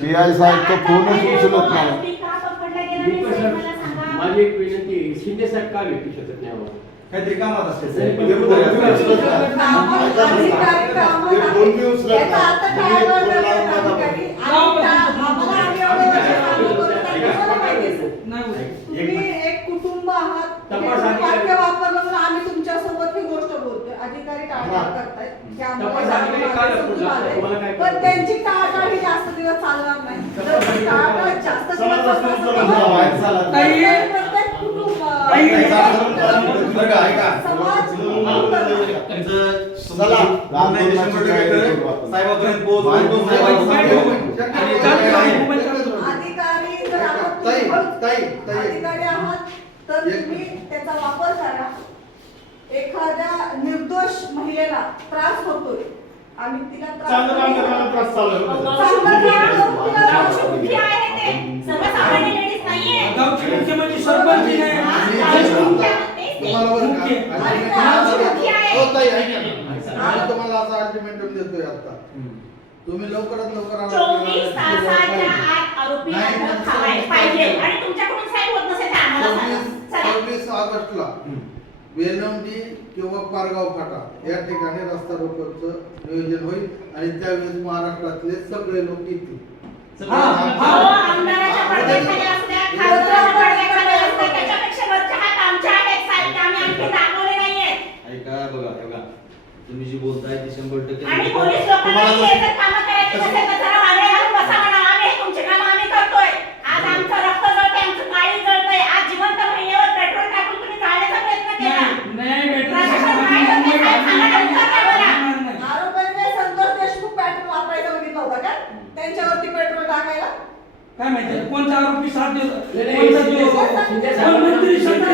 PI साहेब तो फोनच उचलत नाही. माझी एक विनंती आहे, शिंदे साहेब का भेटू शकत नाही आम्हाला? काहीतरी कामात असते एक कुटुंब आहात वाक्य वापरलं म्हणून आम्ही तुमच्या सोबत ही गोष्ट बोलतोय. अधिकारी टाळाटाळ करतायत की आम्हाला, पण त्यांची टाळाटाळ ही जास्त दिवस चालणार नाही. जर टाळाटाळ जास्त दिवस प्रत्येक कुटुंब अधिकारी जर अधिकारी आहात तर तुम्ही त्याचा वापर करा. एखाद्या निर्दोष महिलेला त्रास होतोय, आम्ही तिला तुम्हाला असा अल्टिमेटम देतोय आता, तुम्ही लवकरात लवकर 24 तासाच्या आत आरोपी पाहिजे आणि तुमच्याकडून साहेब होत नसेल तर आम्हाला सांगा. 26 ऑगस्टला वेलंडी किंवा पारगाव फाटा या ठिकाणी रस्ता रोकोचं नियोजन होईल आणि त्यावेळेस महाराष्ट्रातले सगळे लोक येतील. आमदाराच्या पडद्याखाली असल्या, खासदाराच्या पडद्याखाली असल्या, त्याच्यापेक्षा वरचे हात आमचे आहेत साहेब, ते आम्ही आणखी दाखवले नाहीयेत. ऐका, बघा तुम्ही जी बोलताय ते 100% आणि पोलीस लोकांना हे जर कामं करायची नसेल तर जरा वारे घालून बसा म्हणा. आम्ही तुमची कामं आम्ही करतोय. आज आमचं रक्त जळतंय, आमचं काळी जळतंय. आज जिवंत महिलेवर पेट्रोल टाकून तुम्ही जाळण्याचा प्रयत्न केला. आरोपीने संतोष देशमुख पेट्रोल वापरायचा बघितलं होतं का? त्यांच्यावरती पेट्रोल टाकायला काय माहिती कोणता आरोपी साथ देतो, नाही, कोणता शिंदे देतो, साहेब- कोण मंत्री संत